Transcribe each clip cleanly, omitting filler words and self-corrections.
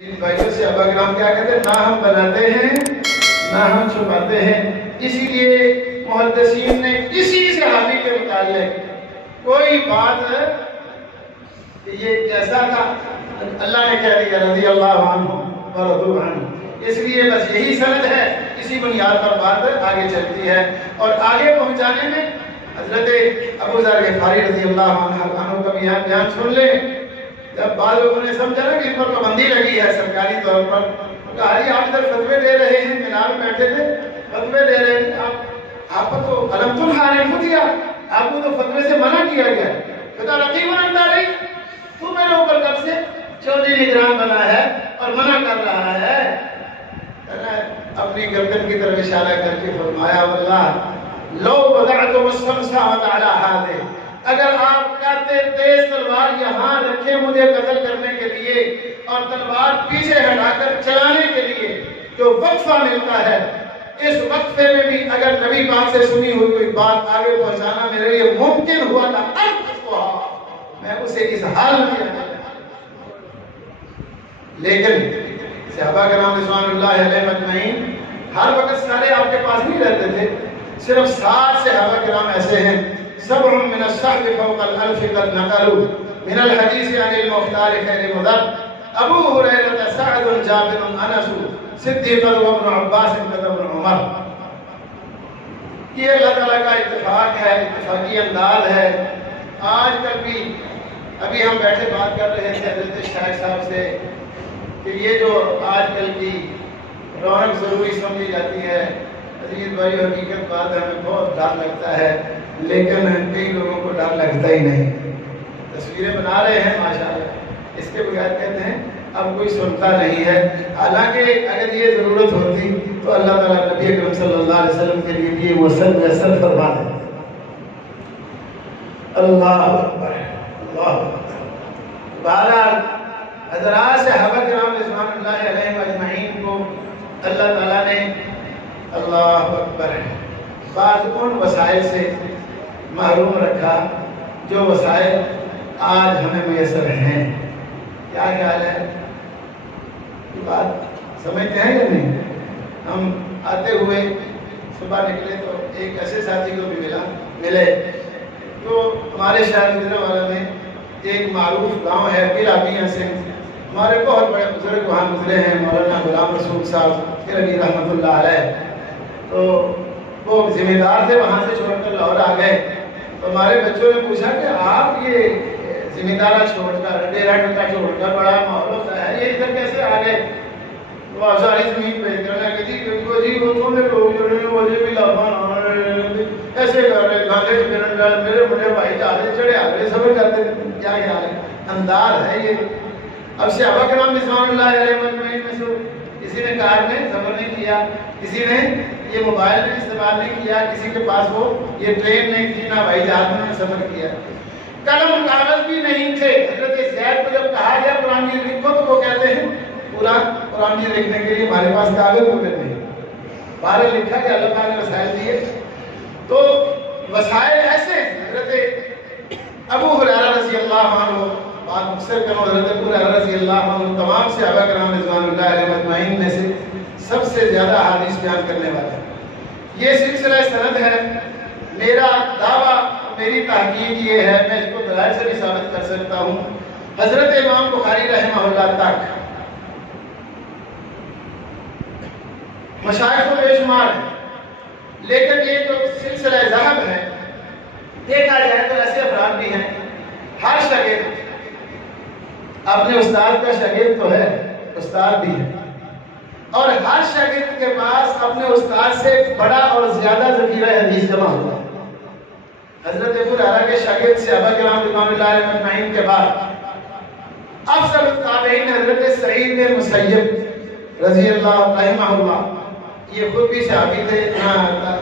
ان بھائیوں سے صحابہ کرام کیا کہتے ہیں؟ نہ ہم بناتے ہیں نہ ہم چھپاتے ہیں۔ اسی لیے محدثین نے کسی صحابی کے متعلق کوئی بات کہ یہ کیسا تھا اللہ نے کہہ دیا رضی اللہ عنہ ورضوا عنہ، اس لیے بس یہی سند ہے، اسی بنیاد پر بات آگے چلتی ہے۔ اور آگے پہنچانے میں حضرت ابو ذر غفاری رضی اللہ عنہ کا بھی بیان سن لیں۔ جب بعض لوگوں نے سمجھا نا کہ ان پر پابندی لگی ہے سرکاری طور پر، کہا جی آپ ادھر فتوے دے رہے ہیں، مینار میں بیٹھے تھے فتوے دے رہے ہیں، آپ پر تو علم تنہا فتیا، آپ کو تو فتوے سے منع کیا گیا، خدا رقیب انتا رہی، تو میرے اوپر کب سے چودھری نگران بنا ہے اور منع کر رہا ہے۔ اپنی گردن کی طرف اشارہ کر کے فرمایا واللہ لو وضعتم الشمس علی ہذہ، اگر آپ کہتے تیز تلوار یہاں رکھے مجھے قتل کرنے کے لیے اور تلوار پیچھے ہٹا کر چلانے کے لیے جو وقفہ ملتا ہے، اس وقفے میں بھی اگر نبی پاک سے سنی ہوئی کوئی بات آگے پہنچانا میرے لیے ممکن ہوا تھا، میں اسے اس حال میں، لیکن صحابہ کرام رضوان اللہ علیہ مجمعین ہر وقت سارے آپ کے پاس نہیں رہتے تھے، صرف 7 صحابہ کرام ایسے ہیں سبع من الصحب فوق الالف قد نقلوا من الحدیث عن المختار خیر مضر ابو ہریرہ سعد جابر انس صدیق ابن عباس ابن عمر۔ یہ اللہ تعالیٰ کا اتفاق ہے، اتفاقی انداز ہے۔ آج کل بھی ابھی ہم بیٹھے بات کر رہے تھے حضرت شیخ صاحب سے کہ یہ جو آج کل کی رونق ضروری سمجھی جاتی ہے، عزیز بھائی حقیقت بات ہے ہمیں بہت ڈر لگتا ہے، لیکن کئی لوگوں کو ڈر لگتا ہی نہیں، تصویریں بنا رہے ہیں ماشاءاللہ، اس کے بغیر کہتے ہیں اب کوئی سنتا نہیں ہے۔ حالانکہ اگر یہ ضرورت ہوتی تو اللہ تعالیٰ نبی اکرم صلی اللہ علیہ وسلم کے لیے بھی وہ سب میسر فرما دے۔ اللہ اکبر اللہ اکبر۔ بہرحال حضرات صحابہ کرام رضوان اللہ علیہ اجمعین کو اللہ تعالیٰ نے اللہ اکبر بعض ان وسائل سے محروم رکھا جو وسائل آج ہمیں میسر ہیں۔ کیا خیال ہے؟ یہ بات سمجھتے ہیں یا نہیں؟ ہم آتے ہوئے صبح نکلے تو ایک ایسے ساتھی کو بھی ملے تو ہمارے شہر گجرانوالہ میں ایک معروف گاؤں ہے پیرابیاں سے، ہمارے بہت بڑے بزرگ وہاں گزرے ہیں، مولانا غلام رسول صاحب علی رحمۃ اللہ علیہ، تو وہ ذمہ دار تھے، وہاں سے چھوڑ کر لاہور آ گئے۔ تو ہمارے بچوں نے پوچھا کہ آپ یہ ذمہ دارہ چھوڑ کر ڈیرا ڈنڈا چھوڑ کر بڑا ماحول ہوتا ہے، یہ ادھر کیسے آ گئے؟ وہ ساری زمین پہ کرنے کی جی وہ تھوڑے لوگ جو ہیں مجھے بھی لاپان ایسے کر رہے گاندے میرے بڑے بھائی جاتے چڑھے آ رہے صبر کرتے، کیا خیال ہے؟ انداز ہے یہ۔ اب صحابہ کرام رضوان اللہ علیہ مجمعین میں سے کسی نے کار میں سفر نہیں کیا، کسی نے یہ موبائل میں استعمال نہیں کیا، کسی کے پاس وہ یہ ٹرین نہیں تھی، نہ ہوائی جہاز میں سفر کیا، قلم کاغذ بھی نہیں تھے۔ حضرت زید کو جب کہا گیا قرآن مجید لکھو تو وہ کہتے ہیں پورا قرآن مجید لکھنے کے لیے ہمارے پاس کاغذ ہوتے تھے، بارے لکھا کہ اللہ تعالیٰ نے وسائل دیے۔ تو وسائل ایسے حضرت ابو ہریرہ رضی اللہ عنہ، بات مختصر کروں، حضرت ابو ہریرہ رضی اللہ عنہ تمام صحابہ کرام رضوان اللہ علیہ مجمعین میں سے سب سے زیادہ حدیث بیان کرنے والے۔ یہ سلسلہ سند ہے، میرا دعویٰ میری تحقیق یہ ہے، میں اس کو دلائل سے بھی ثابت کر سکتا ہوں، حضرت امام بخاری رحمہ اللہ تک مشائخ و بے شمار ہے، لیکن یہ جو سلسلہ ذہب ہے دیکھا جائے تو ایسے افراد بھی ہیں، ہر شاگرد اپنے استاد کا شاگرد تو ہے، استاد بھی ہے، اور ہر شاگرد کے پاس اپنے استاد سے بڑا اور زیادہ ذخیرہ حدیث جمع ہوا ہے۔ حضرت ابو ہریرہ کے شاگرد صحابہ کرام رضوان اللہ علیہ مجمعین کے بعد افضل التابعین حضرت سعید بن مسیب رضی اللہ رحمہ اللہ، یہ خود بھی صحابی تھے،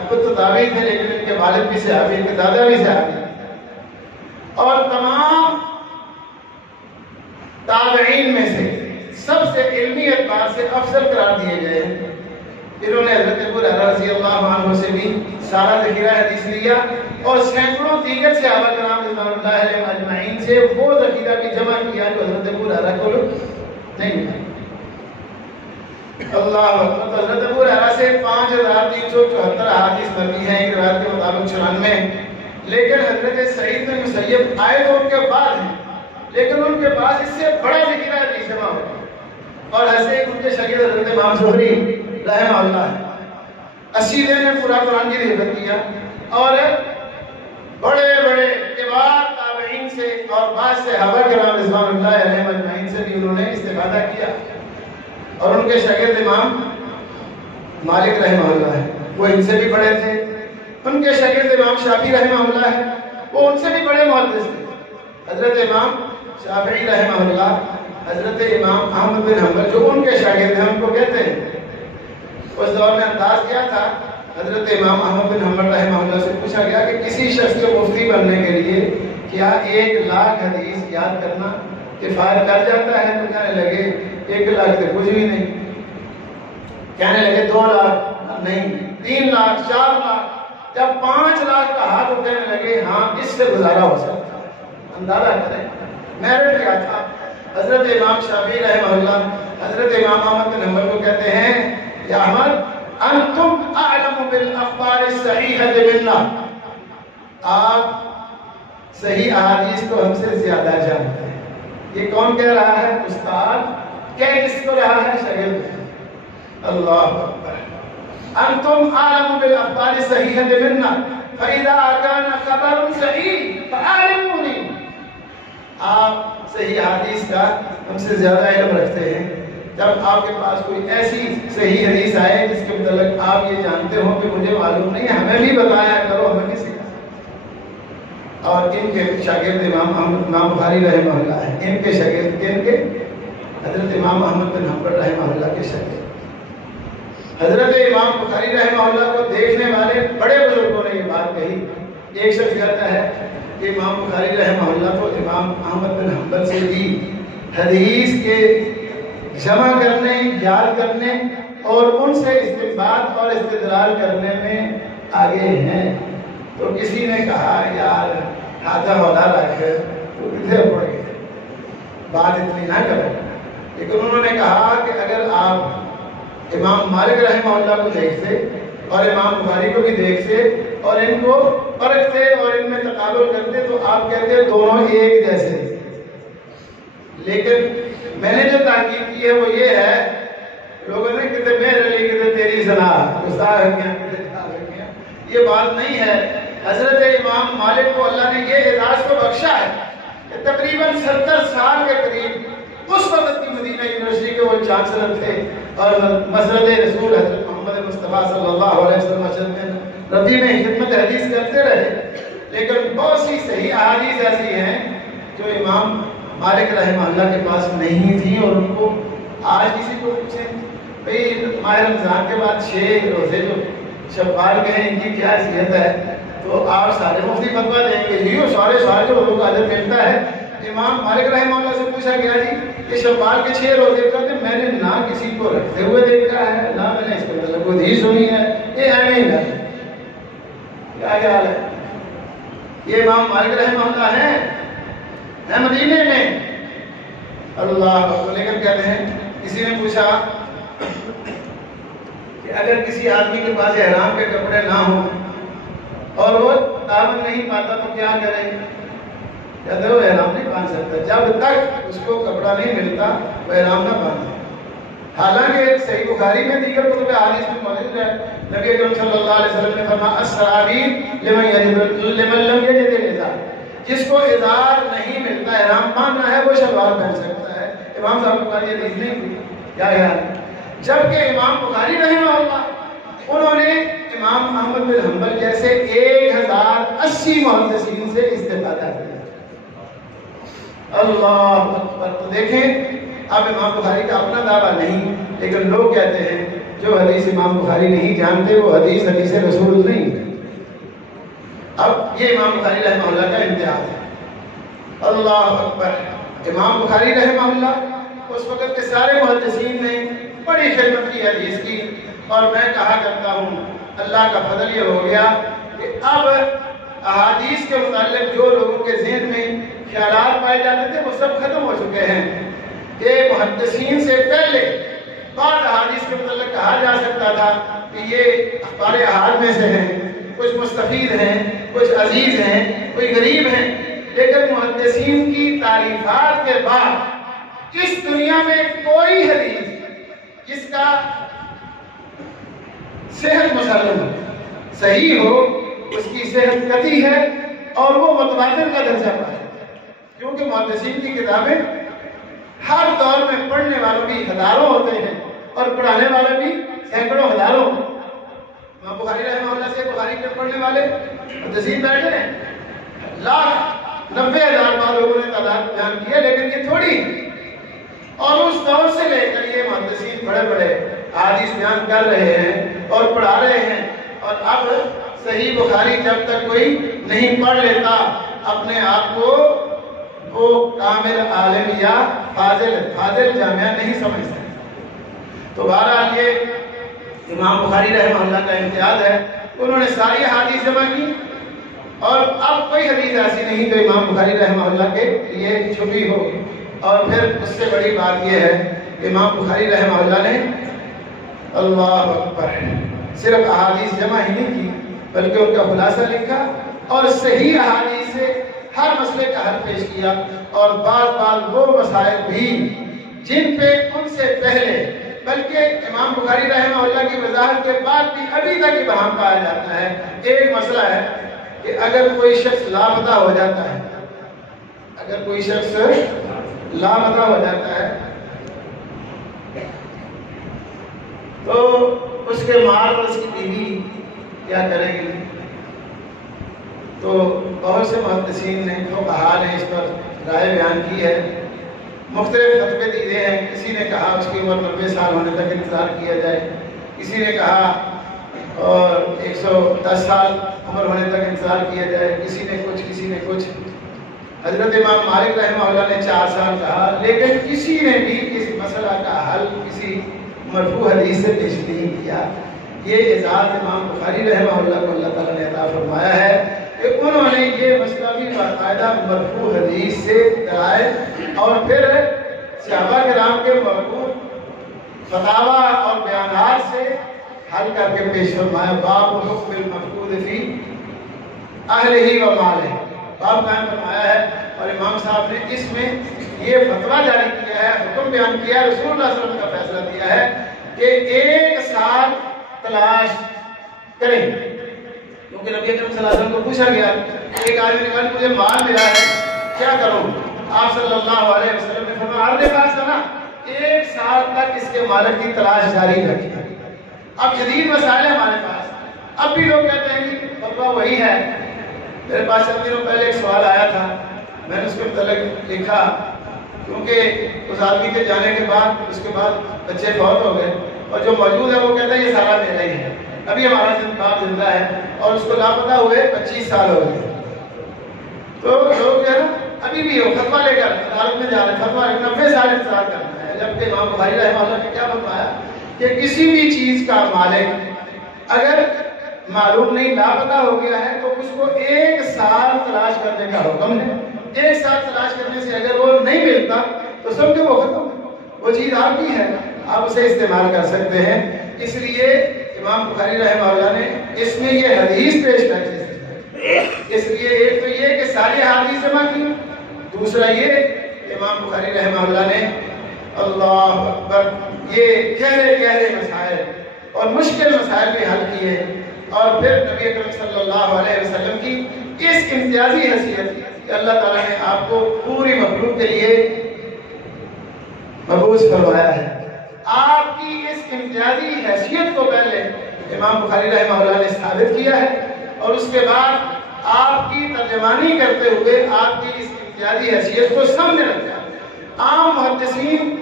خود تو تابعی تھے لیکن ان کے والد بھی صحابی، ان کے دادا بھی صحابی، اور تمام تابعین میں سے سب سے علمی اعتبار سے افضل قرار دیے گئے ہیں۔ انہوں نے حضرت ابو ہریرہ رضی اللہ عنہ سے بھی سارا ذخیرہ حدیث لیا، اور سینکڑوں دیگر صحابہ کرام رضوان اللہ علیہ اجمعین سے وہ ذخیرہ بھی جمع کیا جو حضرت ابو ہریرہ کو نہیں ملا۔ اللہ اکبر. تو حضرت ابو ہریرہ سے 5374 احادیث مروی ہیں ایک روایت کے مطابق 94. لیکن حضرت سعید بن مسیب آئے تو ان کے بعد ہیں، لیکن ان کے پاس اس سے بڑا ذکر حدیث جمع ہو گیا. اور ایسے ان کے شاگرد حضرت امام زہری رحمہ اللہ ہے. 80 دن میں پورا قرآن کی حفظ کیا اور بڑے بڑے کبار تابعین سے اور بعض صحابہ کرام رضوان اللہ علیہم اجمعین سے بھی انہوں نے استفادہ کیا. اور ان کے شاگرد امام مالک رحمہ اللہ ہے، وہ ان سے بھی بڑے تھے. ان کے شاگرد امام شافعی رحمہ اللہ ہے، وہ ان سے بھی بڑے محدث تھے. حضرت امام شافعی رحمہ اللہ، حضرت امام احمد بن حنبل جو ان کے شاگرد ہیں ان کو کہتے ہیں. اس دور میں انداز کیا تھا، حضرت امام احمد بن حنبل رحمہ اللہ سے پوچھا گیا کہ کسی شخص کے مفتی بننے کے لیے کیا 1,00,000 حدیث یاد کرنا کفایت کر جاتا ہے؟ تو کہنے لگے 1,00,000 سے کچھ بھی نہیں. کہنے لگے 2,00,000 نہیں، 3,00,000 4,00,000. جب 5,00,000 کہا تو کہنے لگے ہاں اس سے گزارا ہو سکتا ہے. اندازہ کریں میرٹ کیا تھا. حضرت امام شافعی رحمہ اللہ حضرت امام احمد بن حنبل کو کہتے ہیں یا احمد انتم اعلم بالاخبار الصحیحہ منا، آپ صحیح احادیث کو ہم سے زیادہ جانتے ہیں. یہ کون کہہ رہا ہے؟ استاد. کہہ کس کو رہا ہے؟ شاگرد. اللہ اکبر. انتم اعلم بالاخبار الصحیحہ منا فاذا كان خبر صحیح فاعلمونی. آپ صحیح حدیث کا ہم سے زیادہ علم رکھتے ہیں. جب آپ کے پاس کوئی ایسی صحیح حدیث آئے جس کے متعلق آپ یہ جانتے ہو کہ مجھے معلوم نہیں ہے، ہمیں بھی بتایا کرو، ہمیں بھی سکھایا. اور ان کے شاگرد امام بخاری رحمہ اللہ ہے. ان کے شاگرد کے حضرت امام احمد بن حنبل رحمہ اللہ کے شاگرد. حضرت امام بخاری رحمہ اللہ کو دیکھنے والے بڑے بزرگوں نے یہ بات کہی. ایک شخص کہتا ہے کہ امام بخاری رحمہ اللہ کو امام احمد بن حنبل سے بھی حدیث کے جمع کرنے، یاد کرنے اور ان سے استنباط اور استدلال کرنے میں آگے ہیں. تو کسی نے کہا یار ہاتھا ہولا رکھ تو کدھر پڑ گئے، بات اتنی نہ کرو. لیکن انہوں نے کہا کہ اگر آپ امام مالک رحمہ اللہ کو دیکھتے اور امام بخاری کو بھی دیکھتے اور ان کو پرکھتے اور ان میں تقابل کرتے تو آپ کہتے دونوں ایک جیسے. لیکن میں نے جو تحقیق کی ہے وہ یہ ہے، لوگوں نے کہتے میرے علی کہتے تیری سنا استاد کیا کہتے، یہ بات نہیں ہے. حضرت امام مالک کو اللہ نے یہ اعزاز کو بخشا ہے کہ تقریباً 70 سال کے قریب اس وقت کی مدینہ یونیورسٹی کے وہ چانسلر تھے اور مسجد رسول حضرت محمد مصطفیٰ صلی اللہ علیہ وسلم مسجد میں ربی میں خدمت حدیث کرتے رہے. لیکن بہت سی صحیح احادیث ایسی ہیں جو امام مالک رحمہ اللہ کے پاس نہیں تھی. اور ان کو آج کسی کو پوچھیں بھئی ماہ رمضان کے بعد 6 روزے جو شوال کے ہیں ان کی کیا حیثیت ہے، تو آپ سارے مفتی فتویٰ دیں گے جی وہ سارے جو لوگوں کو اجر ملتا ہے. امام مالک رحمہ اللہ سے پوچھا گیا جی کہ شوال کے 6 روزے کرتے، میں نے نہ کسی کو رکھتے ہوئے دیکھا ہے نہ میں نے اس کے مطلب کوئی حدیث سنی ہے. یہ اہم ہے. کیا خیال ہے؟ یہ امام مالک رحمہ اللہ ہیں مدینے میں. اللہ کو لیکن کہتے ہیں کسی نے پوچھا کہ اگر کسی آدمی کے پاس احرام کے کپڑے نہ ہوں اور وہ دامن نہیں پاتا تو کیا کرے؟ کہتے وہ احرام نہیں باندھ سکتا جب تک اس کو کپڑا نہیں ملتا وہ احرام نہ باندھے. حالانکہ صحیح بخاری میں دیگر کتب احادیث میں موجود ہے نبی اکرم صلی اللہ علیہ وسلم نے فرمایا السرابیل لمن لم یجد الازار، جس کو ازار نہیں ملتا احرام باندھنا ہے وہ شلوار پہن سکتا ہے. امام صاحب بخاری حدیث نہیں ہوئی. کیا خیال ہے؟ جبکہ امام بخاری رحمہ اللہ انہوں نے امام احمد بن حنبل جیسے 1080 محدثین سے استفادہ کیا. اللہ اکبر. تو دیکھیں اب امام بخاری کا اپنا دعویٰ نہیں، لیکن لوگ کہتے ہیں جو حدیث امام بخاری نہیں جانتے وہ حدیث رسول نہیں. اب یہ امام بخاری رحمہ اللہ کا امتیاز ہے. اللہ اکبر. امام بخاری رحمہ اللہ اس وقت کے سارے محدثین نے بڑی خدمت کی حدیث کی. اور میں کہا کرتا ہوں اللہ کا فضل یہ ہو گیا کہ اب احادیث کے متعلق جو لوگوں کے ذہن میں خیالات پائے جاتے تھے وہ سب ختم ہو چکے ہیں. کہ محدثین سے پہلے بعد احادیث کے کہا جا سکتا تھا کہ یہ اخبار احاد میں سے ہیں، کچھ مستفید ہیں، کچھ عزیز ہیں، کوئی غریب ہیں، لیکن محدثین کی تعریفات کے بعد اس دنیا میں کوئی حدیث جس کا صحت مسلم صحیح ہو، اس کی صحت قطعی ہے اور وہ متواتر کا درجہ پائے، کیونکہ محدثین کی کتابیں ہر دور میں پڑھنے والوں بھی ہزاروں ہوتے ہیں اور پڑھانے والے بھی سینکڑوں ہزاروں۔ امام بخاری رحمہ اللہ سے بخاری کے پڑھنے والے محدثین بیٹھے ہیں، لاکھ 90,000 بعض لوگوں نے تعداد بیان کی ہے، لیکن یہ تھوڑی، اور اس دور سے لے کر یہ محدثین بڑے بڑے احادیث بیان کر رہے ہیں اور پڑھا رہے ہیں، اور اب صحیح بخاری جب تک کوئی نہیں پڑھ لیتا اپنے آپ کو وہ کامل عالم یا فاضل جامعہ نہیں سمجھتا۔ تو بہرحال یہ امام بخاری رحمہ اللہ کا امتیاز ہے، انہوں نے ساری احادیث جمع کی اور اب کوئی حدیث ایسی نہیں جو امام بخاری رحمہ اللہ کے لیے چھپی ہو۔ اور پھر اس سے بڑی بات یہ ہے کہ امام بخاری رحمہ اللہ نے اللہ اکبر صرف احادیث جمع ہی نہیں کی بلکہ ان کا خلاصہ لکھا اور صحیح احادیث سے ہر مسئلے کا حل پیش کیا، اور بعض وہ مسائل بھی جن پہ ان سے پہلے بلکہ امام بخاری رحمہ اللہ کی وضاحت کے بعد بھی ابھی تک ابہام پایا جاتا ہے۔ ایک مسئلہ ہے کہ اگر کوئی شخص لاپتہ ہو جاتا ہے، اگر کوئی شخص لاپتہ ہو جاتا ہے تو اس کے مال اور اس کی بیوی کیا کرے گی؟ تو بہت سے محدثین نے، فقہاء نے اس پر رائے بیان کی ہے، مختلف فتوے دیے ہیں۔ کسی نے کہا اس کی عمر 90 سال ہونے تک انتظار کیا جائے، کسی نے کہا اور 110 سال عمر ہونے تک انتظار کیا جائے، کسی نے کچھ۔ حضرت امام مالک رحمہ اللہ نے 4 سال کہا، لیکن کسی نے بھی اس مسئلہ کا حل کسی مرفوع حدیث سے پیش نہیں کیا۔ یہ اعزاز امام بخاری رحمہ اللہ کو اللہ تعالیٰ نے عطا فرمایا ہے کہ انہوں نے یہ مسئلہ بھی باقاعدہ مرفوع حدیث سے کرائے اور پھر صحابہ کرام کے مرفوع فتاوا اور بیانات سے حل کر کے پیش فرمایا۔ باب حکم المفقود فی اہلہ و مالہ، باب قائم فرمایا ہے، اور امام صاحب نے اس میں یہ فتویٰ جاری کیا ہے، حکم بیان کیا ہے، رسول اللہ صلی اللہ علیہ وسلم کا فیصلہ دیا ہے کہ 1 سال تلاش کریں، کیونکہ نبی اکرم صلی اللہ علیہ وسلم کو پوچھا گیا، ایک آدمی نے کہا مجھے مال ملا ہے کیا کروں؟ آپ صلی اللہ علیہ وسلم نے فرمایا عرض پاس ہے نا 1 سال تک اس کے مالک کی تلاش جاری رکھی۔ اب جدید مسائل ہے ہمارے پاس، اب بھی لوگ کہتے ہیں کہ فتویٰ وہی ہے۔ میرے پاس چند دنوں پہلے ایک سوال آیا تھا، میں نے اس کے متعلق لکھا، کیونکہ اس آدمی کے جانے کے بعد بچے فوت ہو گئے اور جو موجود ہے وہ کہتا ہے یہ سارا میرا ہی ہے، ابھی ہمارا باپ زندہ ہے اور اس کو لاپتہ ہوئے 25 سال ہو گئے۔ تو لوگ جو ہے نا ابھی بھی وہ فتویٰ لے کر عدالت میں جا رہے ہیں، فتویٰ 90 سال انتظار کرنا ہے، جبکہ امام بخاری رحمہ اللہ نے کیا فرمایا کہ کسی بھی چیز کا مالک اگر معلوم نہیں لاپتہ ہو گیا ہے تو اس کو 1 سال تلاش کرنے کا حکم ہے۔ 1 سال تلاش کرنے سے اگر وہ نہیں ملتا تو سمجھو وہ ختم، وہ چیز آپ کی ہے، آپ اسے استعمال کر سکتے ہیں۔ اس لیے امام بخاری رحمہ اللہ نے اس میں یہ حدیث پیش کر دی۔ اس لیے ایک تو یہ کہ ساری حدیث جمع کی، دوسرا یہ کہ امام بخاری رحمہ اللہ نے اللہ اکبر یہ گہرے مسائل اور مشکل مسائل بھی حل کیے، اور پھر نبی اکرم صلی اللہ علیہ وسلم کی اس امتیازی حیثیت کہ اللہ تعالیٰ نے آپ کو پوری مخلوق کے لیے مبعوث فرمایا ہے، آپ کی اس امتیازی حیثیت کو پہلے امام بخاری رحمہ اللہ نے ثابت کیا ہے، اور اس کے بعد آپ کی ترجمانی کرتے ہوئے آپ کی اس امتیازی حیثیت کو سامنے رکھا۔ عام محدثین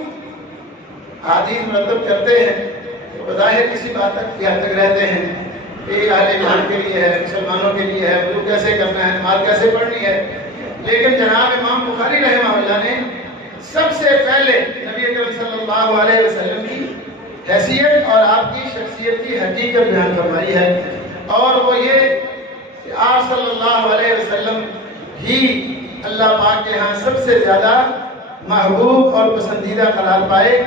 حدیث مرتب کرتے ہیں تو بظاہر کسی بات تک کی حد تک رہتے ہیں کہ یہ اہل ایمان کے لیے ہے، مسلمانوں کے لیے ہے، وضو کیسے کرنا ہے، نماز کیسے پڑھنی ہے، لیکن جناب امام بخاری رحمہ اللہ نے سب سے پہلے نبی اکرم صلی اللہ علیہ وسلم کی حیثیت اور آپ کی شخصیت کی حقیقت بیان فرمائی ہے، اور وہ یہ کہ آپ صلی اللہ علیہ وسلم ہی اللہ پاک کے ہاں سب سے زیادہ محبوب اور پسندیدہ قرار پائے،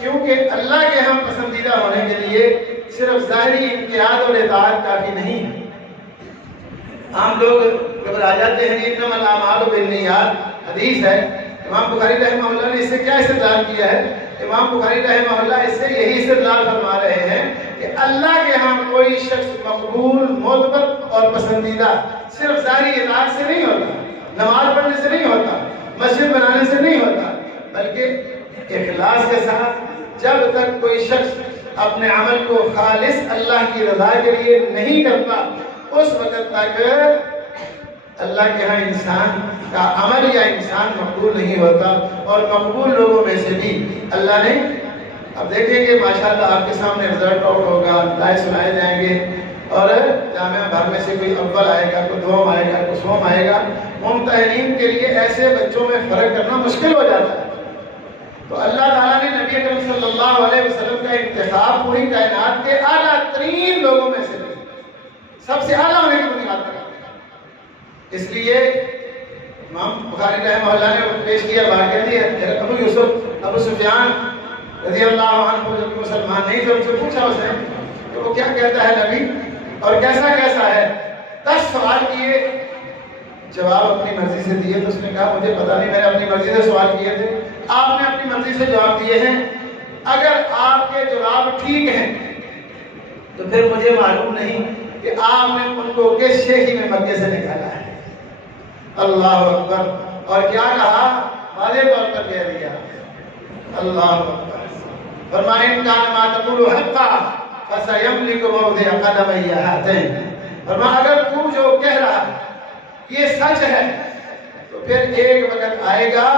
کیونکہ اللہ کے ہاں پسندیدہ ہونے کے لیے صرف ظاہری انقیاد اور اطاعت کافی نہیں ہے۔ عام لوگ گھبرا جاتے ہیں، انما الاعمال بالنیات حدیث ہے، امام بخاری رحمہ اللہ نے اس سے کیا استدلال کیا ہے؟ امام بخاری رحمہ اللہ اس سے یہی استدلال فرما رہے ہیں کہ اللہ کے ہاں کوئی شخص مقبول، معتبر اور پسندیدہ صرف ظاہری اطاعت سے نہیں ہوتا، نماز پڑھنے سے نہیں ہوتا، مسجد بنانے سے نہیں ہوتا، بلکہ اخلاص کے ساتھ جب تک کوئی شخص اپنے عمل کو خالص اللہ کی رضا کے لیے نہیں کرتا، اس وقت تک اللہ کے ہاں انسان کا عمل یا انسان مقبول نہیں ہوتا۔ اور مقبول لوگوں میں سے بھی اللہ نے، اب دیکھیں گے ماشاءاللہ آپ کے سامنے رزلٹ آؤٹ ہوگا، دعائیں سنائے جائیں گے، اور جامعہ بھر میں سے کوئی اول آئے گا، کوئی دوم آئے گا، کوئی سوم آئے گا۔ ممتحنین کے لیے ایسے بچوں میں فرق کرنا مشکل ہو جاتا ہے۔ تو اللہ تعالیٰ نے نبی اکرم صلی اللہ علیہ وسلم کا انتخاب پوری کائنات کے اعلیٰ ترین لوگوں میں سے سب سے اعلیٰ ہونے کی بنیاد پر، اس لیے امام بخاری رحمہ اللہ نے پیش کیا واقعہ دی ابو یوسف ابو سفیان رضی اللہ عنہ جو کہ مسلمان نہیں تھے، ان سے پوچھا اس نے کہ وہ کیا کہتا ہے نبی اور کیسا کیسا ہے؟ 10 سوال کیے، جواب اپنی مرضی سے دیے۔ تو اس نے کہا مجھے پتا نہیں، میں نے اپنی مرضی سے سوال کیے تھے، آپ نے اپنی مرضی سے جواب دیے ہیں، اگر آپ کے جواب ٹھیک ہیں تو پھر مجھے معلوم نہیں کہ آپ نے ان کو کس شیخی میں مکے سے نکالا ہے۔ اللہ اکبر! اور کیا کہا؟ واضح طور پر کہہ دیا اللہ اکبر، فرمایا ان کان ما تقول حقا فسيملك موضع قدمي هاتين، فرمایا اگر تو جو کہہ رہا ہے یہ سچ ہے تو پھر ایک وقت آئے گا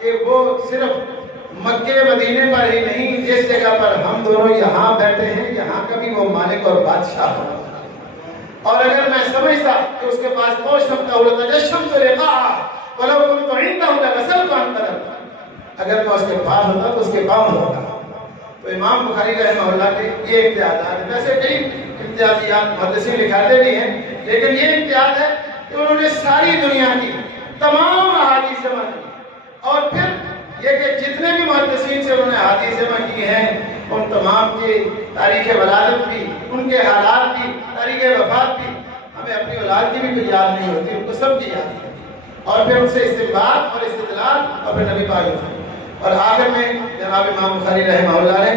کہ وہ صرف مکے مدینے پر ہی نہیں، جس جگہ پر ہم دونوں یہاں بیٹھے ہیں یہاں کا بھی وہ مالک اور بادشاہ ہوگا۔ اور اگر میں سمجھتا کہ اس کے پاس پہنچ سکتا ہوں لتجشمت لقاءه ولو كنت عنده لغسلت عن قدمه، اگر میں اس کے پاس ہوتا تو اس کے پاؤں ہوتا۔ تو امام بخاری رحمہ اللہ کے یہ امتیازات، ویسے کئی امتیازات محدثین لکھاتے بھی ہیں، لیکن یہ امتیاز ہے کہ انہوں نے ساری دنیا کی تمام احادیث جمع کی، اور پھر یہ کہ جتنے بھی محدثین سے انہوں نے احادیث جمع کی ہیں ان تمام کی تاریخ ولادت بھی، ان کے حالات بھی، تاریخ وفات بھی، ہمیں اپنی اولاد کی بھی کوئی یاد نہیں ہوتی، ان کو سب کی یاد ہے، اور پھر ان سے استنباط اور استدلال اور پھر نبی پاک ہوتے ہیں۔ اور آخر میں جناب امام بخاری رحمہ اللہ نے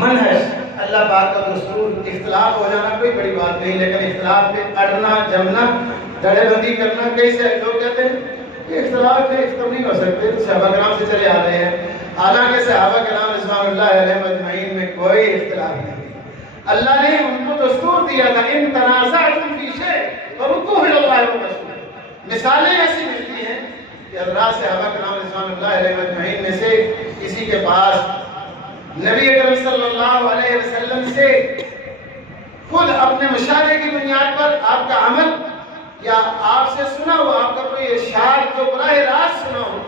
منہج، اللہ پاک کا دستور، اختلاف ہو جانا کوئی بڑی بات نہیں، لیکن اختلاف پہ اڑنا جمنا، دڑے بندی کرنا، کئی سے لوگ کہتے ہیں کہ اختلاف پہ اختلاف نہیں ہو سکتے، تو صحابہ کرام سے چلے آ رہے ہیں، حالانکہ صحابہ کرام رضوان اللہ علیہم اجمعین میں کوئی اختلاف نہیں۔ اللہ نے ان کو دستور دیا تھا ان تنازعتم فی شیء فردوہ الی اللہ والرسول۔ مثالیں ایسی ملتی ہیں کہ حضرات صحابہ کرام رضوان اللہ علیہم اجمعین میں سے کسی کے پاس نبی اکرم صلی اللہ علیہ وسلم سے خود اپنے مشاہدے کی بنیاد پر آپ کا عمل یا آپ سے سنا ہو، آپ کا کوئی ارشاد جو براہ راست سنا ہو،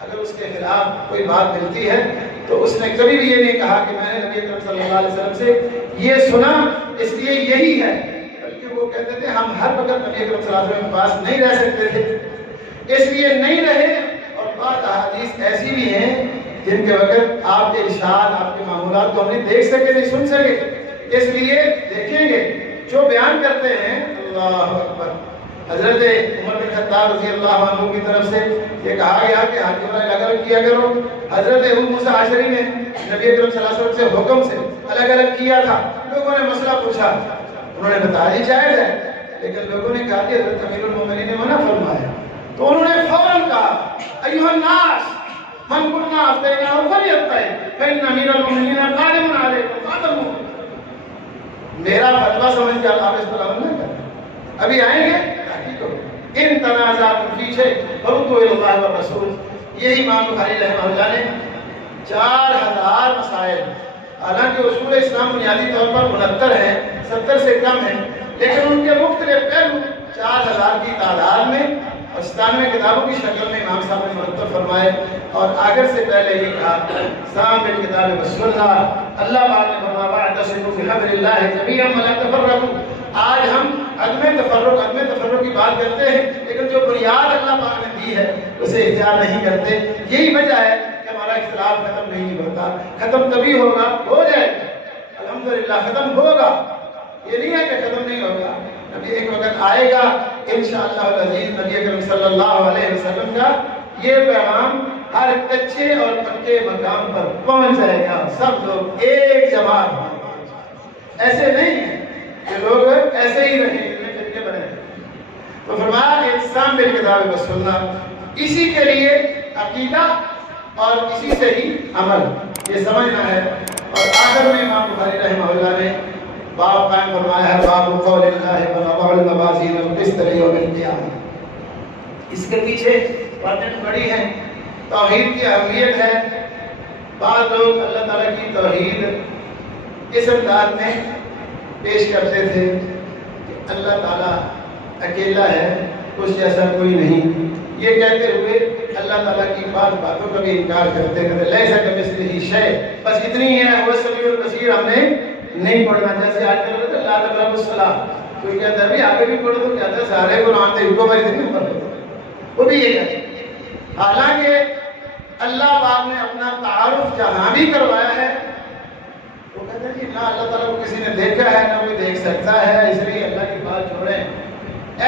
اگر اس کے خلاف کوئی بات ملتی ہے تو اس نے کبھی بھی یہ نہیں کہا کہ میں نے نبی اکرم صلی اللہ علیہ وسلم سے یہ سنا اس لیے یہی ہے، بلکہ وہ کہتے تھے ہم ہر وقت نبی اکرم صلی اللہ علیہ وسلم کے پاس نہیں رہ سکتے تھے، اس لیے نہیں رہے۔ اور بعض احادیث ایسی بھی ہیں جن کے وقت آپ کے ارشاد، آپ کے معمولات کو ہم نہیں دیکھ سکے، نہیں سن سکے، اس لیے دیکھیں گے جو بیان کرتے ہیں۔ اللہ اکبر! حضرت عمر بن خطاب رضی اللہ عنہ کی طرف سے یہ کہا گیا کہ حج عمرہ الگ الگ کیا کرو۔ حضرت ابو موسیٰ اشعری نے نبی اکرم صلی اللہ علیہ وسلم سے حکم سے الگ الگ کیا تھا، لوگوں نے مسئلہ پوچھا، انہوں نے بتایا جی جائز ہے، لیکن لوگوں نے کہا کہ حضرت امیر المومنین نے منع فرمایا، تو انہوں نے فوراً کہا ایھا الناس من كنا افتيناه فليتقي فإن امیر المومنین قادم علیکم فاعتموا۔ میرا فتویٰ سمجھ کے آپ اس پر عمل نہ کریں، ابھی آئیں گے ان تنازعتم فی شیء فردوہ الی اللہ والرسول۔ یہی امام بخاری رحمہ اللہ نے 4000 مسائل، حالانکہ اصول اسلام بنیادی طور پر 69 ہیں، 70 سے کم ہیں، لیکن ان کے مختلف پہلو 4000 کی تعداد میں اور 97 کتابوں کی شکل میں امام صاحب نے مرتب فرمائے۔ اور آخر سے پہلے یہ کہا سام بالکتاب والسنہ، اللہ پاک نے فرمایا واعتصموا بحبل اللہ جميعا ولا تفرقوا۔ آج ہم عدم تفرق کی بات کرتے ہیں، لیکن جو بنیاد اللہ پاک نے دی ہے اسے اختیار نہیں کرتے۔ یہی وجہ ہے کہ ہمارا ہمارا اختلاف ختم نہیں ہوتا. ختم تبھی ہوگا, ہو جائے گا الحمدللہ, ختم ہوگا, یہ نہیں ہے کہ ختم نہیں ہوگا. نبی ایک وقت آئے گا انشاءاللہ العزیز, نبی اکرم صلی اللہ علیہ وسلم کا یہ پیغام ہر کچے اور پکے مقام پر پہنچ جائے گا, سب لوگ ایک جماعت ہوں. ایسے نہیں ہے کہ لوگ ایسے ہی رہیں جتنے فرقے بنے ہیں. تو فرمایا اعتصام بالکتاب والسنہ, اسی کے لیے عقیدہ اور اسی سے ہی عمل, یہ سمجھنا ہے. اور آخر میں امام بخاری رحمہ اللہ نے باب قائم فرمایا ہے, باب قول اللہ ونضع الموازین القسط لیوم القیامہ. اس کے پیچھے باتیں بڑی ہیں. توحید کی اہمیت ہے. بعض لوگ اللہ تعالیٰ کی توحید اس انداز میں پیش کرتے تھے کہ اللہ تعالیٰ اکیلا ہے, اس جیسا کوئی نہیں. یہ کہتے ہوئے اللہ تعالیٰ کی باتوں کا بھی انکار کرتے کرتے لیسا کمثلہ شیء, بس اتنی ہے وہ سمیع البصیر, ہم نے نہیں پڑھنا. جیسے آج کل ہوتا ہے لا تقربوا الصلاۃ, کوئی کہتا ہے آگے بھی پڑھ دو, کہتا ہے سارے قرآن تو ایک بار اتنی پڑھ دو, وہ بھی یہ کہتے ہیں. حالانکہ اللہ پاک نے اپنا تعارف جہاں بھی کروایا ہے, وہ کہتے ہیں کہ نہ اللہ تعالیٰ کو کسی نے دیکھا ہے نہ کوئی دیکھ سکتا ہے, اس لیے اللہ کی بات چھوڑیں.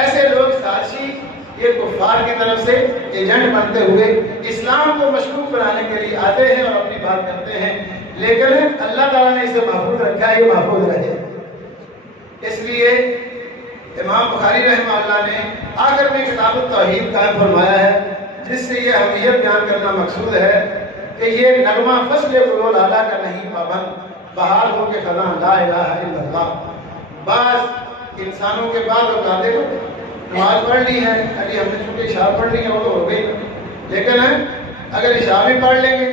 ایسے لوگ سازشی یہ کفار کی طرف سے ایجنٹ بنتے ہوئے اسلام کو مشکوک بنانے کے لیے آتے ہیں اور اپنی بات کرتے ہیں, لیکن اللہ تعالیٰ نے اسے محفوظ رکھا ہے, یہ محفوظ رہے. اس لیے امام بخاری رحمہ اللہ نے آخر میں کتاب التوحید قائم فرمایا ہے, جس سے یہ اہمیت بیان کرنا مقصود ہے کہ یہ نغمہ فصل قلول اعلیٰ کا نہیں پابند, بحال ہو کے خزاں لا الہ الا اللہ. بعض انسانوں کے بعد اوقاتیں کو نماز پڑھ لی ہے, ابھی ہم نے چونکہ عشاء پڑھ لی ہے وہ تو ہو گئی, لیکن اگر عشاء بھی پڑھ لیں گے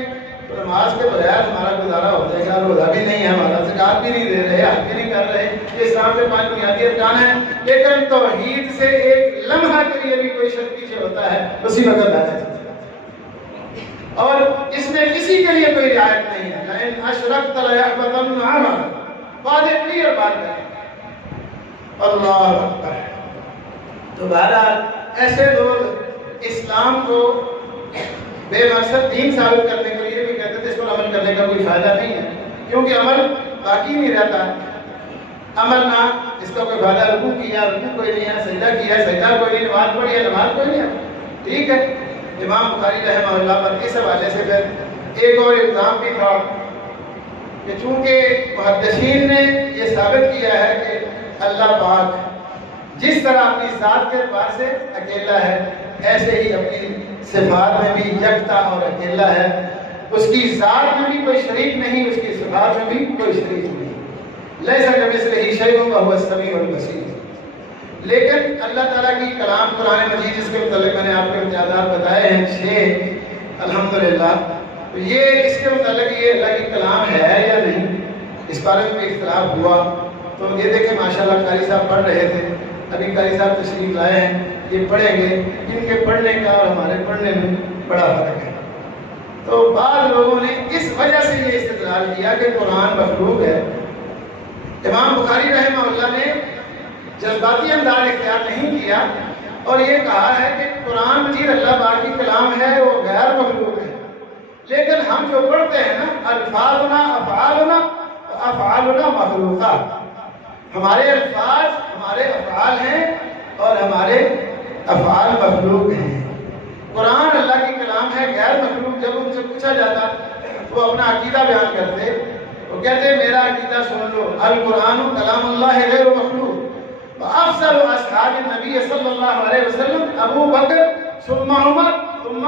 تو نماز کے بغیر ہمارا گزارا ہو جائے گا. روزہ بھی نہیں ہے ہمارا, زکات بھی نہیں دے رہے, حج بھی نہیں کر رہے. یہ اسلام کے 5 بنیادی ارکان ہیں, لیکن توحید سے ایک لمحہ کے لیے بھی کوئی شک پیچھے ہوتا ہے, اسی وقت آ جائے. اور اس میں کسی کے لیے کوئی رعایت نہیں ہے. لئن اشرکت لیحبطن عملک, واضح کلیئر بات ہے. اللہ اکبر. تو بہرحال ایسے لوگ اسلام کو بے مقصد دین ثابت کرنے کے لیے بھی کہتے تھے اس پر عمل کرنے کا کوئی فائدہ نہیں ہے, کیونکہ عمل باقی نہیں رہتا. عمل نہ اس کا کوئی فائدہ, رکوع کیا رکوع کوئی نہیں ہے, سجدہ کیا سجدہ کوئی نہیں, نماز پڑھی ہے نماز کوئی نہیں ہے. ٹھیک ہے. امام بخاری رحمہ اللہ پر اس حوالے سے پھر ایک اور الزام بھی تھا کہ چونکہ محدثین نے یہ ثابت کیا ہے کہ اللہ پاک جس طرح اپنی ذات کے اعتبار سے اکیلا ہے, ایسے ہی اپنی صفات میں بھی یکتا اور اکیلا ہے. اس کی ذات میں بھی کوئی شریک نہیں, اس کی صفات میں بھی کوئی شریک نہیں. لیسا کمثلہ شیء وهو السمیع البصیر. لیکن اللہ تعالیٰ کی کلام قرآن مجید, جس کے متعلق میں نے آپ کو امتیازات بتائے ہیں 6 الحمدللہ, تو یہ اس کے متعلق یہ اللہ کی کلام ہے یا نہیں, اس بارے میں اختلاف ہوا. تو یہ دیکھیں ماشاءاللہ قاری صاحب پڑھ رہے تھے, ابھی قاری صاحب تشریف لائے ہیں, یہ پڑھیں گے. ان کے پڑھنے کا اور ہمارے پڑھنے میں بڑا فرق ہے. تو بعض لوگوں نے اس وجہ سے یہ استدلال کیا کہ قرآن مخلوق ہے. امام بخاری رحمہ اللہ نے جذباتی انداز اختیار نہیں کیا اور یہ کہا ہے کہ قرآن مجید اللہ پاک کی کلام ہے, وہ غیر مخلوق ہے. لیکن ہم جو پڑھتے ہیں نا, الفاظنا افعالنا افعالنا مخلوقہ, ہمارے الفاظ ہمارے افعال ہیں اور ہمارے افعال مخلوق ہیں. قرآن اللہ کی کلام ہے, غیر مخلوق. جب ان سے پوچھا جاتا وہ اپنا عقیدہ بیان کرتے, وہ کہتے میرا عقیدہ سن لو, القرآن کلام اللہ غیر مخلوق. افضل اصحاب النبی صلی اللہ علیہ وسلم ابو بکر ثم عمر ثم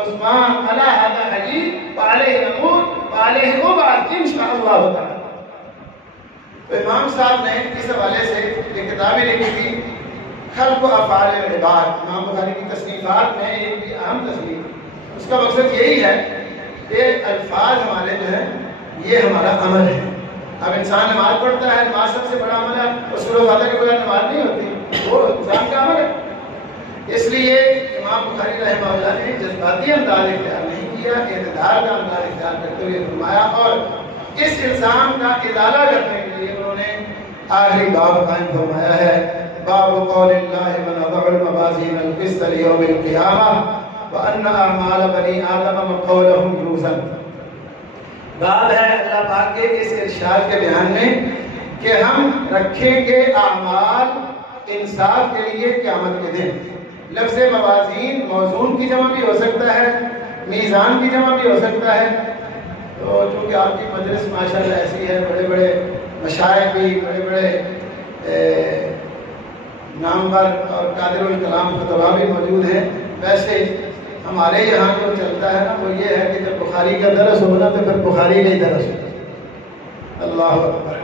عثمان علی هذا حدیث وعلیہ نموت وعلیہ ابعث انشاءاللہ تعالی. تو امام صاحب نے اس حوالے سے ایک کتاب لکھی تھی خلق و افعال العباد. امام بخاری کی تصنیفات میں ایک اہم تصنیف, اس کا مقصد یہی ہے کہ الفاظ ہمارے جو ہیں یہ ہمارا عمل ہے. اب انسان نماز پڑھتا ہے, نماز سب سے بڑا عمل ہے, اس کو فاتحہ کے بغیر نماز نہیں ہوتی, وہ انسان کا عمل ہے. اس لیے امام بخاری رحمہ اللہ نے جذباتی انداز اختیار نہیں کیا, اعتدال کا انداز اختیار کرتے ہوئے فرمایا, اور اس الزام کا ازالہ کرنے کے لیے انہوں نے آخری باب قائم فرمایا ہے, باب قول اللہ ونضع الموازین القسط لیوم القیامہ وَأَنَّ أَعْمَالَ بَنِي آدَمَ وَقَوْلَهُمْ يُوزَنُ۔ بات ہے اللہ پاک کے اس ارشاد کے بیان میں کہ ہم رکھیں گے اعمال انصاف کے لیے قیامت کے دن۔ لفظ موازین موزون کی جمع بھی ہو سکتا ہے، میزان کی جمع بھی ہو سکتا ہے۔ تو چونکہ آپ کی مجلس ماشاءاللہ ایسی ہے، بڑے بڑے مشائخ بھی، بڑے بڑے نامور اور قادر الکلام خطبہ بھی موجود ہیں، ویسے ہمارے یہاں جو چلتا ہے نا وہ یہ ہے کہ جب بخاری کا درس ہونا تو پھر بخاری کا ہی درس ہوتا۔ اللہ اکبر۔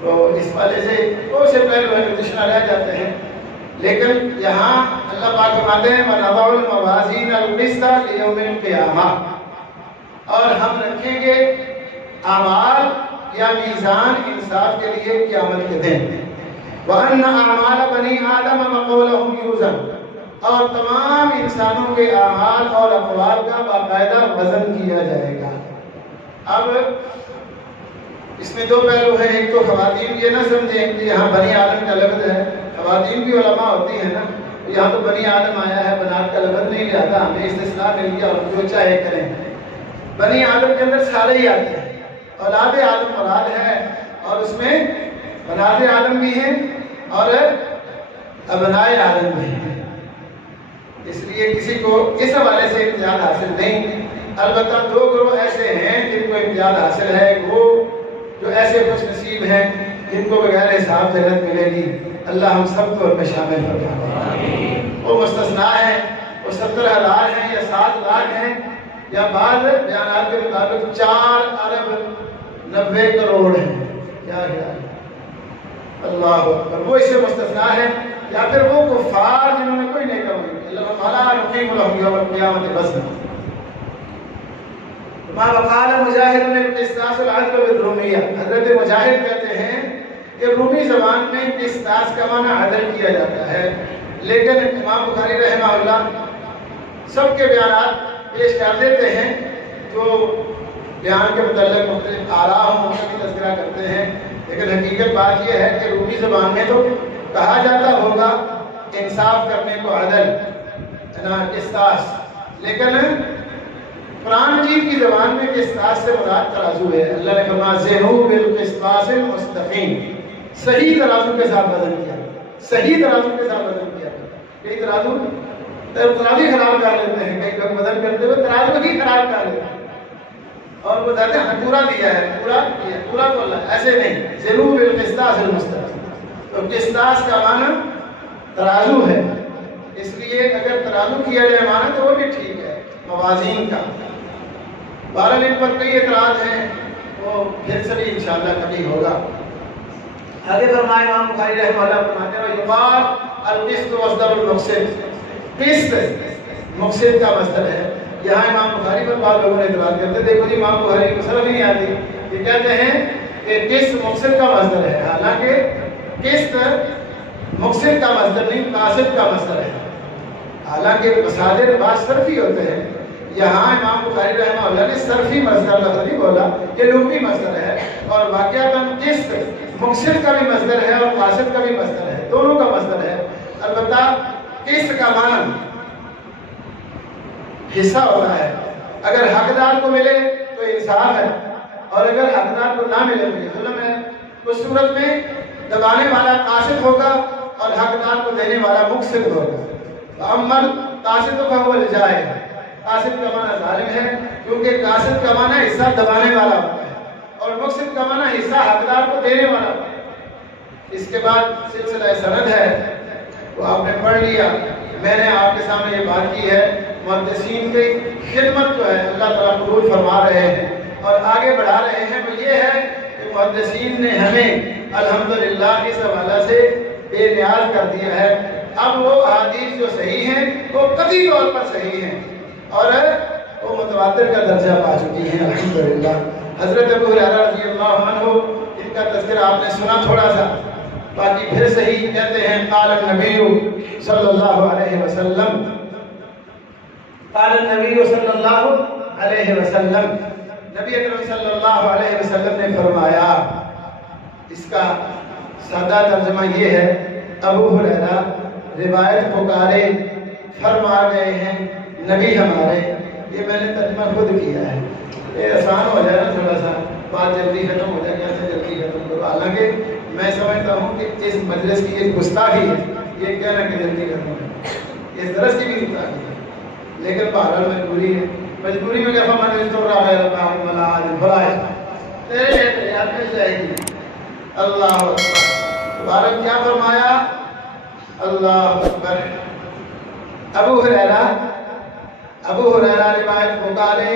تو اس والے سے بہت سے پہلو ہیں جو تشنا رہ جاتے ہیں، لیکن یہاں اللہ پاک فرماتے ہیں وَنَضَعُ الْمَوَازِينَ الْقِسْطَ لِيَوْمِ الْقِيَامَةِ، اور ہم رکھیں گے اعمال یا میزان انصاف کے لیے قیامت کے دن۔ وَأَنَّ أَعْمَالَ بَنِي آدَمَ وَقَوْلَهُمْ يُوزَنُ، اور تمام انسانوں کے اعمال اور اقوال کا باقاعدہ وزن کیا جائے گا۔ اب اس میں دو پہلو ہیں، ایک تو خواتین یہ نہ سمجھیں کہ یہاں بنی آدم کا لفظ ہے، خواتین بھی علماء ہوتی ہیں نا، یہاں تو بنی آدم آیا ہے، بنات کا لفظ نہیں لہذا ہم نے استثناء نہیں کیا، اور جو چاہے کریں۔ بنی آدم کے اندر سارے ہی آتے ہیں، اولاد آدم مراد ہے، اور اس میں بنات آدم بھی ہیں اور ابنائے آدم بھی ہیں، اس لیے کسی کو اس حوالے سے امتیاز حاصل نہیں۔ البتہ دو گروہ ایسے ہیں جن کو امتیاز حاصل ہے، وہ جو ایسے خوش نصیب ہیں جن کو بغیر حساب جنت ملے گی، اللہ ہم سب کو ان میں شامل فرمائے۔ وہ مستثنا ہیں، وہ 70,000 ہیں یا 7 لاکھ ہیں، یا بعض بیانات کے مطابق 4 ارب 90 کروڑ ہیں، کیا خیال؟ اللہ اکبر۔ وہ اس سے مستثنا ہے، یا پھر وہ کفار جنہوں نے کوئی نہیں کہا اللہ تعالیٰ نقیم لهم یوم القیامت وزنا۔ ما وقال مجاہد نے قسطاس العدل بالرومیہ، حضرت مجاہد کہتے ہیں کہ رومی زبان میں قسطاس کا معنی عدل کیا جاتا ہے، لیکن امام بخاری رحمہ اللہ سب کے بیانات پیش کر دیتے ہیں جو بیان کے متعلق مختلف آراء ہوں ان کا تذکرہ کرتے ہیں، لیکن حقیقت بات یہ ہے کہ رومی زبان میں تو کہا جاتا ہوگا انصاف کرنے کو عدل قسطاس، لیکن قرآن مجید کی زبان میں قسطاس سے مراد ترازو ہے۔ اللہ نے فرمایا زنوا بالقسطاس المستقیم، صحیح ترازو کے ساتھ وزن کیا، صحیح ترازو کے ساتھ وزن کیا۔ کئی ترازو ہی خراب کر لیتے ہیں، کئی لوگ وزن کرتے ہوئے ترازو ہی خراب کر لیتے ہیں، اور وہ کہتے ہیں پورا دیا ہے، پورا تو اللہ، ایسے نہیں۔ زنوا بالقسطاس المستقیم، تو قسطاس کا معنی ترازو ہے، اس لیے اگر ترازو کیا جائے معنی تو وہ بھی ٹھیک ہے موازین کا۔ بہرحال ان پر کئی اعتراض ہیں، وہ پھر سے بھی انشاءاللہ کبھی ہوگا۔ آگے فرمائے امام بخاری رحمہ اللہ فرماتے ہیں یقال القسط مصدر المقسط، قسط مقسط کا مصدر ہے۔ یہاں امام بخاری پر بعض لوگوں نے اعتراض کرتے ہیں، دیکھو جی امام بخاری کو سمجھ نہیں آتی، یہ کہتے ہیں کہ قسط مقسط کا مصدر ہے، حالانکہ قسط مقسط کا مصدر نہیں قاصد کا مصدر ہے، حالانکہ مصادر بعض صرفی ہوتے ہیں۔ یہاں امام بخاری رحمہ اللہ نے صرفی مصدر لفظ نہیں بولا، یہ لغوی مصدر ہے، اور واقعتاً قسط مقصد کا بھی مصدر ہے اور قاصد کا بھی مصدر ہے، دونوں کا مصدر ہے۔ البتہ قسط کا معنی حصہ ہوتا ہے، اگر حقدار کو ملے تو انصاف ہے، اور اگر حقدار کو نہ ملے تو ظلم ہے۔ اس صورت میں دبانے والا قاصد ہوگا اور حقدار کو دینے والا مقصد ہوگا۔ عمل قاصد فهو الجائر، قاصد کا معنی ظالم ہے، کیونکہ قاصد کا معنی حصہ دبانے والا ہوتا ہے، اور مقصد کا معنی حصہ حقدار کو دینے والا ہوتا ہے۔ اس کے بعد سلسلہ سند ہے، وہ آپ نے پڑھ لیا، میں نے آپ کے سامنے یہ بات کی ہے، محدثین کی خدمت جو ہے اللہ تعالیٰ قبول فرما رہے ہیں اور آگے بڑھا رہے ہیں، وہ یہ ہے کہ محدثین نے ہمیں الحمدللہ اس حوالہ سے بے نیاز کر دیا ہے۔ اب وہ احادیث جو صحیح ہیں وہ قطعی طور پر صحیح ہیں اور وہ متواتر کا درجہ پا چکی ہیں الحمدللہ۔ حضرت ابو ہریرہ رضی اللہ عنہ ان کا تذکرہ آپ نے سنا تھوڑا سا، باقی پھر صحیح کہتے ہیں قال النبی صلی اللہ علیہ وسلم، قال النبی صلی اللہ علیہ وسلم، نبی اکرم صلی اللہ علیہ وسلم نے فرمایا۔ اس کا سادہ ترجمہ یہ ہے، ابو ہریرہ روایت پکارے فرما گئے ہیں نبی ہمارے، یہ میں نے ترجمہ خود کیا ہے، یہ آسان ہو جائے نا تھوڑا سا، بات جلدی ختم ہو جائے، کہتے ہیں جلدی ختم کرو، حالانکہ میں سمجھتا ہوں کہ اس مجلس کی ایک گستاخی ہے یہ کہنا کہ جلدی ختم ہو، اس درس کی بھی گستاخی ہے، لیکن بہرحال مجبوری ہے، مجبوری میں کیسا میں تو رہا ہے اللہ ملا بلائے تیرے یاد میں جائے گی۔ اللہ اکبر، بارک کیا فرمایا؟ اللہ اکبر۔ ابو ہریرہ روایت پکارے،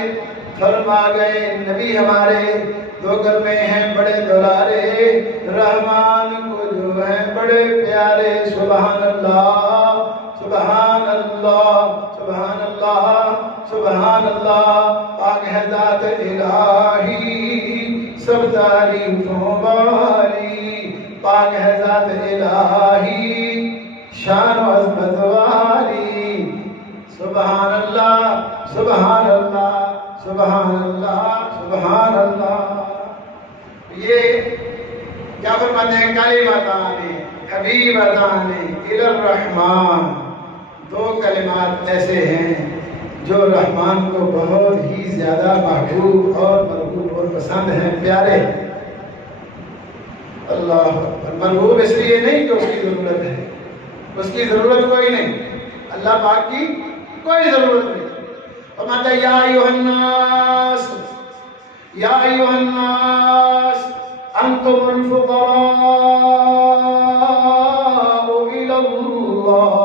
فرما گئے نبی ہمارے دو کلمے ہیں بڑے دلارے، رحمان کو جو ہیں بڑے پیارے، سبحان اللہ سبحان اللہ سبحان اللہ سبحان اللہ، پاک ہے ذات الہی سب تعریفوں والی، پاک ہے ذات الہی شان و عظمت والی، سبحان اللہ سبحان اللہ سبحان اللہ سبحان اللہ۔ یہ کیا فرماتے ہیں؟ کلمتان حبیبتان الی الرحمن، دو کلمات ایسے ہیں جو رحمان کو بہت ہی زیادہ محبوب اور مرغوب اور پسند ہیں، پیارے۔ اللہ اکبر، مرغوب اس لیے نہیں کہ اس کی ضرورت ہے، اس کی ضرورت کوئی نہیں، اللہ پاک کی کوئی ضرورت نہیں۔ فرماتا ہے یا ایھا الناس یا ایھا الناس انتم الفقراء الی اللہ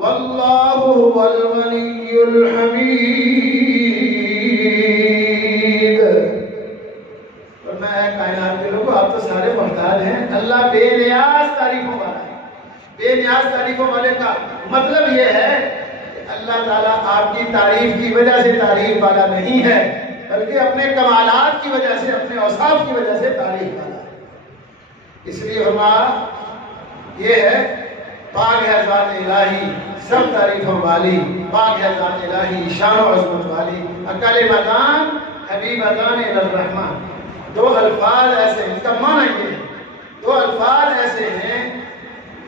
واللہ هو الغنی الحمید۔ فرمایا کائنات کے لوگوں آپ تو سارے محتاج ہیں، اللہ بے نیاز تعریفوں والا ہے۔ بے نیاز تعریفوں والے کا مطلب یہ ہے کہ اللہ تعالیٰ آپ کی تعریف کی وجہ سے تعریف والا نہیں ہے، بلکہ اپنے کمالات کی وجہ سے، اپنے اوصاف کی وجہ سے تعریف والا ہے۔ اس لیے ہمارا یہ ہے پاک ہے ذات الہی سب تعریفوں والی، پاک ہے ذات الہی شان و عظمت والی، کلمتان حبیبتان الی الرحمن، دو الفاظ ایسے ہیں، اس کا معنی یہ ہے دو الفاظ ایسے ہیں،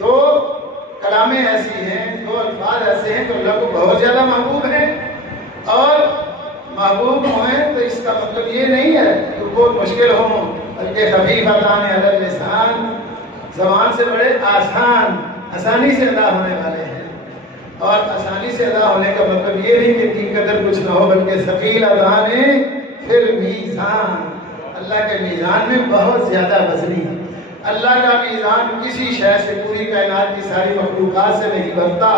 دو کلامیں ایسی ہیں، دو الفاظ ایسے ہیں جو اللہ کو بہت زیادہ محبوب ہیں، اور محبوب ہوئیں تو اس کا مطلب یہ نہیں ہے کہ بہت مشکل ہوں، بلکہ خفیفتان علی اللسان، زبان سے بڑے آسان، آسانی سے ادا ہونے والے ہیں، اور آسانی سے ادا ہونے کا مطلب یہ نہیں کہ کی قدر کچھ نہ ہو، بلکہ ثقیلتان فی المیزان، اللہ کے میزان میں بہت زیادہ وزنی ہے۔ اللہ کا میزان کسی شے سے، پوری کائنات کی ساری مخلوقات سے نہیں بنتا،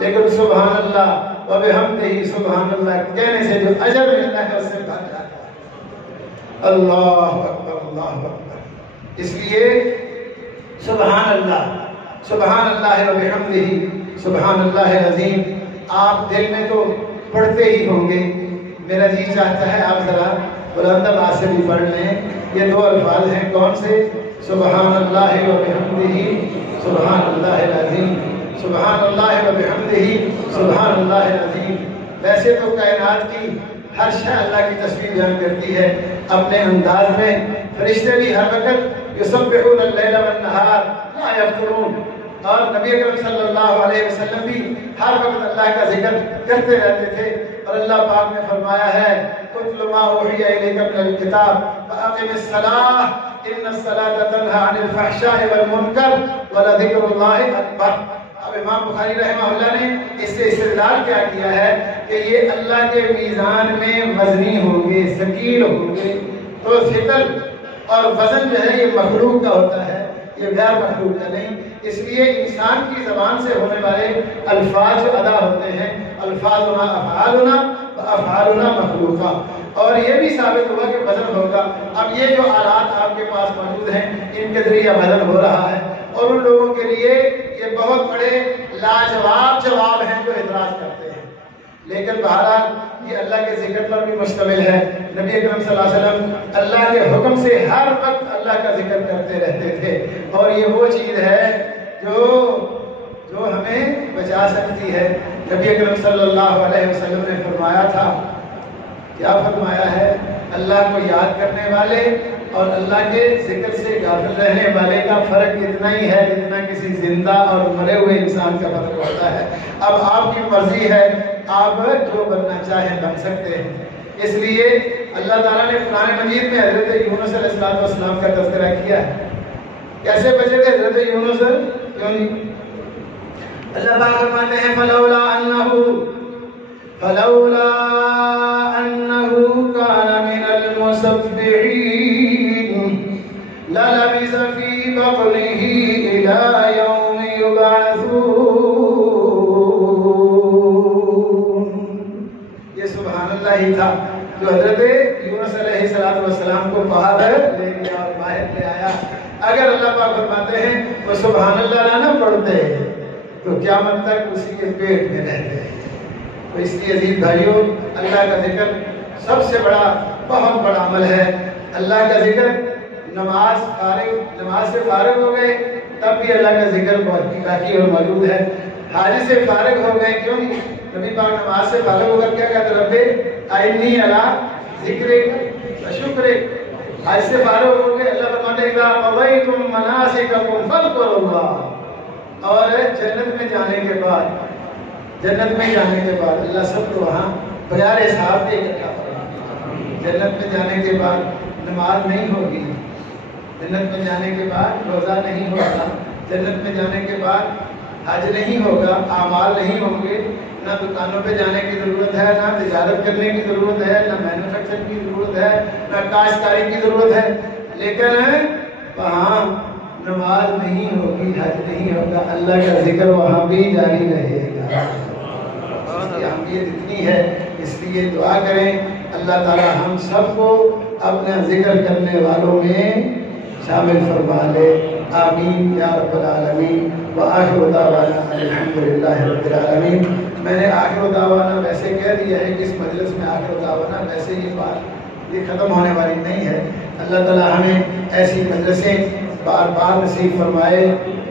لیکن سبحان اللہ و بحمدہ سبحان اللہ کہنے سے جو اجر ملتا ہے اس سے بھر جاتا ہے۔ اللہ اکبر اللہ اکبر۔ اس لیے سبحان اللہ و بحمدہ سبحان اللہ عظیم آپ دل میں تو پڑھتے ہی ہوں گے، میرا جی چاہتا ہے آپ ذرا بلند آواز سے بھی پڑھ لیں۔ یہ دو الفاظ ہیں کون سے؟ سبحان اللہ و بحمدہ سبحان اللہ العظیم، سبحان اللہ و بحمدہ سبحان اللہ العظیم۔ ویسے تو کائنات کی ہر شے اللہ کی تسبیح بیان کرتی ہے اپنے انداز میں، فرشتے بھی ہر وقت یسبحون اللیل والنہار لا یفترون، اور نبی اکرم صلی اللہ علیہ وسلم بھی ہر وقت اللہ کا ذکر کرتے رہتے تھے، اور اللہ پاک نے فرمایا ہے اتل ما اوحی الیک من الکتاب فاقم الصلاۃ ان الصلاۃ تنہی عن الفحشاء والمنکر ولذکر اللہ اکبر۔ اب امام بخاری رحمہ اللہ نے اس سے استدلال کیا ہے کہ یہ اللہ کے میزان میں وزنی ہوں گے، ثقیل ہوں گے، تو ثقل اور وزن جو ہے یہ مخلوق کا ہوتا ہے، یہ غیر مخلوق کا نہیں۔ اس لیے انسان کی زبان سے ہونے والے الفاظ جو ادا ہوتے ہیں، الفاظنا افعالنا افعالنا مخلوقہ، اور یہ بھی ثابت ہوا کہ وزن ہوگا۔ اب یہ جو آلات آپ کے پاس موجود ہیں ان کے ذریعے وزن ہو رہا ہے، اور ان لوگوں کے لیے یہ بہت بڑے لاجواب جواب ہیں جو اعتراض کرتے ہیں، لیکن بہرحال یہ اللہ کے ذکر پر بھی مشتمل ہے۔ نبی اکرم صلی اللہ علیہ وسلم اللہ کے حکم سے ہر وقت اللہ کا ذکر کرتے رہتے تھے، اور یہ وہ چیز ہے جو ہمیں بچا سکتی ہے۔ نبی اکرم صلی اللہ علیہ وسلم نے فرمایا تھا، کیا فرمایا ہے؟ اللہ کو یاد کرنے والے اور اللہ کے ذکر سے غافل رہنے والے کا فرق اتنا ہی ہے جتنا کسی زندہ اور مرے ہوئے انسان کا فرق ہوتا ہے۔ اب آپ کی مرضی ہے آپ جو بننا چاہیں بن سکتے ہیں۔ اس لیے اللہ تعالیٰ نے قرآن مجید میں حضرت یونس علیہ السلام کا تذکرہ کیا ہے۔ کیسے بچے تھے حضرت یونس؟ کیوں نہیں؟ اللہ پاک فرماتے ہیں فلولا انہ کان من المسبحین للبث فی بطنہ الی یوم یبعثون۔ یہ سبحان اللہ ہی تھا جو حضرت یونس علیہ السلام کو باہر لے گیا اور باہر لے آیا۔ اگر اللہ پاک فرماتے ہیں وہ سبحان اللہ نہ پڑھتے تو قیامت تک اسی کے پیٹ میں رہتے ہیں۔ تو اس لیے عزیز بھائیوں، اللہ کا ذکر سب سے بڑا بہت بڑا عمل ہے۔ اللہ کا ذکر نماز سے فارغ ہو گئے تب بھی اللہ کا ذکر بہت باقی اور موجود ہے۔ حاجی سے فارغ ہو گئے کیوں نہیں؟ نبی پاک نماز سے فارغ ہو کر کیا کہتے رب اعنی علی ذکرک و شکرک۔ حاج سے فارغ ہو گئے، اللہ فرماتے ہیں اذا قضیتم مناسککم فاذکروا اللہ۔ اور جنت میں جانے کے بعد اللہ سب کو وہاں بغیر حساب کے اکٹھا فرمائے۔ جنت میں جانے کے بعد نماز نہیں ہوگی، جنت میں جانے کے بعد روزہ نہیں ہوگا، جنت میں جانے کے بعد حج نہیں ہوگا، اعمال نہیں ہوں گے، نہ دکانوں پہ جانے کی ضرورت ہے، نہ تجارت کرنے کی ضرورت ہے، نہ مینوفیکچر کی ضرورت ہے، نہ کاشتکاری کی ضرورت ہے۔ لیکن وہاں نماز نہیں ہوگی، حج نہیں ہوگا، اللہ کا ذکر وہاں بھی جاری رہے گا۔ اہمیت اتنی ہے، اس لیے دعا کریں اللہ تعالی ہم سب کو اپنا ذکر کرنے والوں میں شامل فرما لے۔ آمین یا رب العالمین۔ وآخر دعوانا الحمدللہ رب العالمین۔ میں نے آخر دعوانا ویسے کہہ دیا ہے کہ اس مجلس میں آخر دعوانا ویسے یہ ختم ہونے والی نہیں ہے۔ اللہ تعالی ہمیں ایسی مجلسیں بار بار نصیب فرمائے،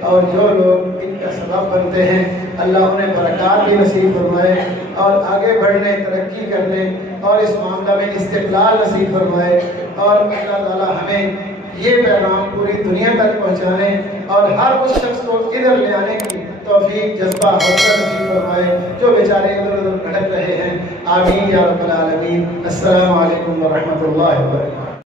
اور جو لوگ ان کا سبب بنتے ہیں اللہ انہیں برکات بھی نصیب فرمائے، اور آگے بڑھنے، ترقی کرنے اور اس معاملہ میں استقلال نصیب فرمائے، اور اللہ تعالی ہمیں یہ پیغام پوری دنیا تک پہنچانے اور ہر اس شخص کو ادھر لے آنے کی توفیق، جذبہ، حوصلہ نصیب فرمائے جو بیچارے ادھر ادھر بھٹک رہے ہیں۔ آمین یا رب العالمین۔ السلام علیکم ورحمۃ اللہ وبرکاتہ۔